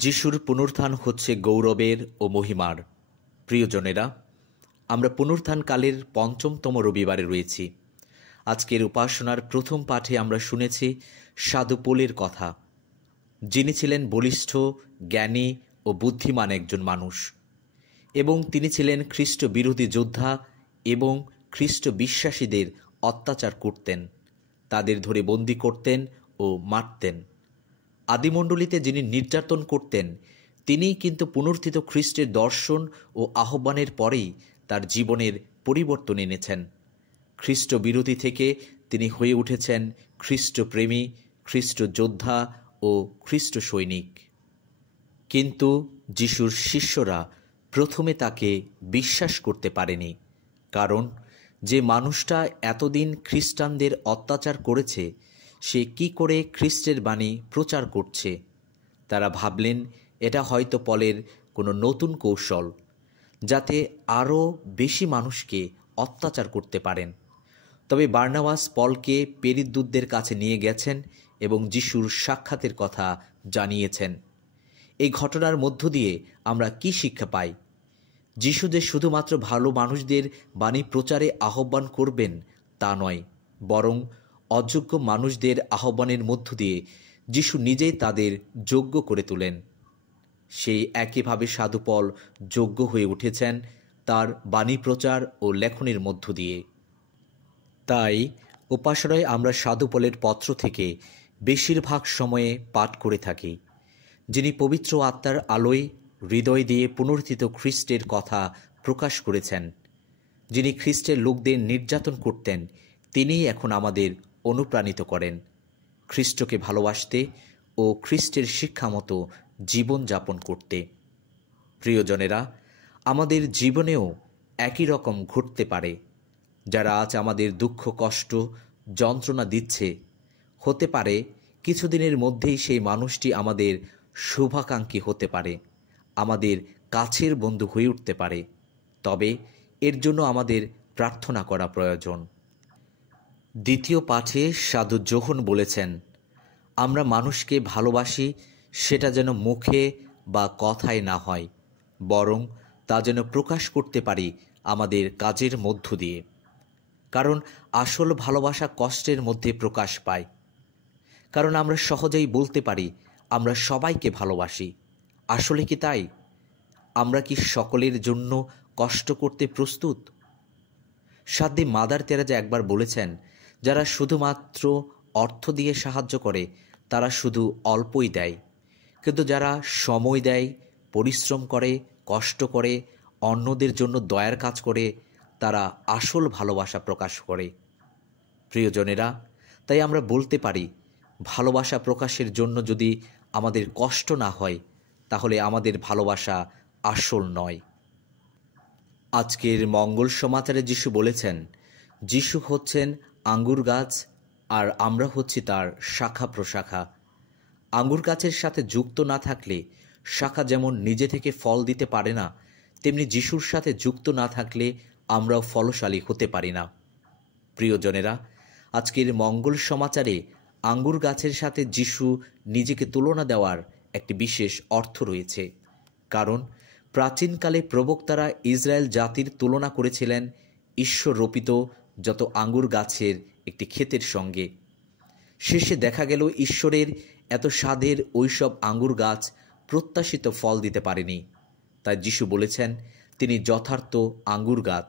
যিশুর পুনরুত্থান হচ্ছে গৌরবের ও মহিমার। প্রিয়জনেরা, আমরা পুনরুত্থানকালের পঞ্চমতম রবিবারে রয়েছি। আজকের উপাসনার প্রথম পাঠে আমরা শুনেছি সাধু পৌলের কথা, যিনি ছিলেন বলিষ্ঠ, জ্ঞানী ও বুদ্ধিমান একজন মানুষ, এবং তিনি ছিলেন খ্রিস্ট বিরোধী যোদ্ধা এবং খ্রিস্ট বিশ্বাসীদের অত্যাচার করতেন, তাদের ধরে বন্দী করতেন ও মারতেন। আদিমণ্ডলীতে যিনি নির্যাতন করতেন, তিনিই কিন্তু পুনরুত্থিত খ্রিস্টের দর্শন ও আহ্বানের পরেই তার জীবনের পরিবর্তন এনেছেন। খ্রিস্ট বিরোধী থেকে তিনি হয়ে উঠেছেন খ্রিস্ট প্রেমী, খ্রিস্ট যোদ্ধা ও খ্রিস্ট সৈনিক। কিন্তু যিশুর শিষ্যরা প্রথমে তাকে বিশ্বাস করতে পারেনি, কারণ যে মানুষটা এতদিন খ্রিস্টানদের অত্যাচার করেছে, সে কি করে খ্রিস্টের বাণী প্রচার করছে। তারা ভাবলেন এটা হয়তো পলের কোনো নতুন কৌশল, যাতে আরও বেশি মানুষকে অত্যাচার করতে পারেন। তবে বার্নাবাস পলকে পেরিতদূতদের কাছে নিয়ে গেছেন এবং যিশুর সাক্ষাতের কথা জানিয়েছেন। এই ঘটনার মধ্য দিয়ে আমরা কি শিক্ষা পাই? যিশু যে শুধুমাত্র ভালো মানুষদের বাণী প্রচারে আহ্বান করবেন তা নয়, বরং অযোগ্য মানুষদের আহ্বানের মধ্য দিয়ে যিশু নিজেই তাদের যোগ্য করে তোলেন। সেই একইভাবে সাধু পল যোগ্য হয়ে উঠেছেন তার বাণী প্রচার ও লেখনের মধ্য দিয়ে। তাই উপাসনায় আমরা সাধু পলের পত্র থেকে বেশিরভাগ সময়ে পাঠ করে থাকি, যিনি পবিত্র আত্মার আলোয় হৃদয় দিয়ে পুনরুত্থিত খ্রিস্টের কথা প্রকাশ করেছেন। যিনি খ্রিস্টের লোকদের নির্যাতন করতেন, তিনিই এখন আমাদের অনুপ্রাণিত করেন খ্রিস্টকে ভালোবাসতে ও খ্রিস্টের শিক্ষা মতো জীবন যাপন করতে। প্রিয়জনেরা, আমাদের জীবনেও একই রকম ঘটতে পারে। যারা আজ আমাদের দুঃখ, কষ্ট, যন্ত্রণা দিচ্ছে, হতে পারে কিছুদিনের মধ্যেই সেই মানুষটি আমাদের শুভাকাঙ্ক্ষী হতে পারে, আমাদের কাছের বন্ধু হয়ে উঠতে পারে। তবে এর জন্য আমাদের প্রার্থনা করা প্রয়োজন। দ্বিতীয় পাঠে সাধু যোহন বলেছেন, আমরা মানুষকে ভালোবাসি, সেটা যেন মুখে বা কথায় না হয়, বরং তা যেন প্রকাশ করতে পারি আমাদের কাজের মধ্য দিয়ে। কারণ আসল ভালোবাসা কষ্টের মধ্যে প্রকাশ পায়। কারণ আমরা সহজেই বলতে পারি আমরা সবাইকে ভালোবাসি। আসলে কি তাই? আমরা কি সকলের জন্য কষ্ট করতে প্রস্তুত? সাধ্বী মাদার তেরেসা একবার বলেছেন, যারা শুধুমাত্র অর্থ দিয়ে সাহায্য করে তারা শুধু অল্পই দেয়, কিন্তু যারা সময় দেয়, পরিশ্রম করে, কষ্ট করে, অন্যদের জন্য দয়ার কাজ করে, তারা আসল ভালোবাসা প্রকাশ করে। প্রিয়জনেরা, তাই আমরা বলতে পারি, ভালোবাসা প্রকাশের জন্য যদি আমাদের কষ্ট না হয়, তাহলে আমাদের ভালোবাসা আসল নয়। আজকের মঙ্গল সমাচারে যিশু বলেছেন, যিশু হচ্ছেন আঙ্গুর গাছ আর আমরা হচ্ছি তার শাখা প্রশাখা। আঙ্গুর গাছের সাথে যুক্ত না থাকলে শাখা যেমন নিজে থেকে ফল দিতে পারে না, তেমনি যিশুর সাথে যুক্ত না থাকলে আমরাও ফলশালী হতে পারি না। প্রিয়জনেরা, আজকের মঙ্গল সমাচারে আঙ্গুর গাছের সাথে যিশু নিজেকে তুলনা দেওয়ার একটি বিশেষ অর্থ রয়েছে। কারণ প্রাচীনকালে প্রবক্তারা ইসরায়েল জাতির তুলনা করেছিলেন ঈশ্বর রোপিত যত আঙ্গুর গাছের একটি ক্ষেতের সঙ্গে। শেষে দেখা গেল ঈশ্বরের এত স্বাদের ওইসব আঙ্গুর গাছ প্রত্যাশিত ফল দিতে পারেনি। তাই যিশু বলেছেন তিনি যথার্থ আঙ্গুর গাছ।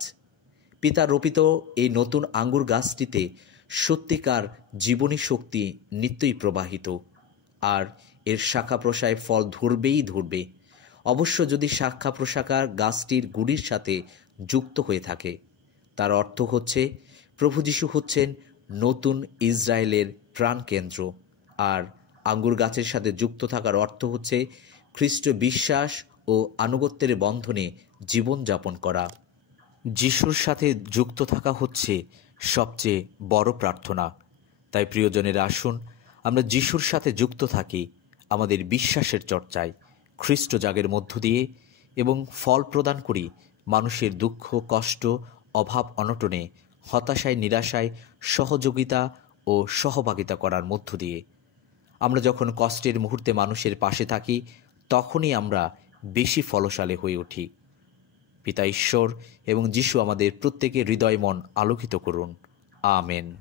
পিতা রোপিত এই নতুন আঙ্গুর গাছটিতে সত্যিকার জীবনী শক্তি নিত্যই প্রবাহিত, আর এর শাখা প্রশায় ফল ধরবেই ধরবে। অবশ্য যদি শাখা প্রশাখার গাছটির গুড়ির সাথে যুক্ত হয়ে থাকে। তার অর্থ হচ্ছে প্রভু যিশু হচ্ছেন নতুন ইসরায়েলের প্রাণকেন্দ্র, আর আঙ্গুর গাছের সাথে যুক্ত থাকার অর্থ হচ্ছে খ্রিস্ট বিশ্বাস ও আনুগত্যের বন্ধনে জীবনযাপন করা। যিশুর সাথে যুক্ত থাকা হচ্ছে সবচেয়ে বড় প্রার্থনা। তাই প্রিয়জনেরা, আসুন আমরা যিশুর সাথে যুক্ত থাকি আমাদের বিশ্বাসের চর্চায়, খ্রিস্ট জাগের মধ্য দিয়ে, এবং ফল প্রদান করি মানুষের দুঃখ, কষ্ট, অভাব, অনটনে, হতাশায়, নিরাশায় সহযোগিতা ও সহভাগিতা করার মধ্য দিয়ে। আমরা যখন কষ্টের মুহূর্তে মানুষের পাশে থাকি, তখনই আমরা বেশি ফলশালী হয়ে উঠি। পিতা ঈশ্বর এবং যিশু আমাদের প্রত্যেকের হৃদয় মন আলোকিত করুন। আমেন।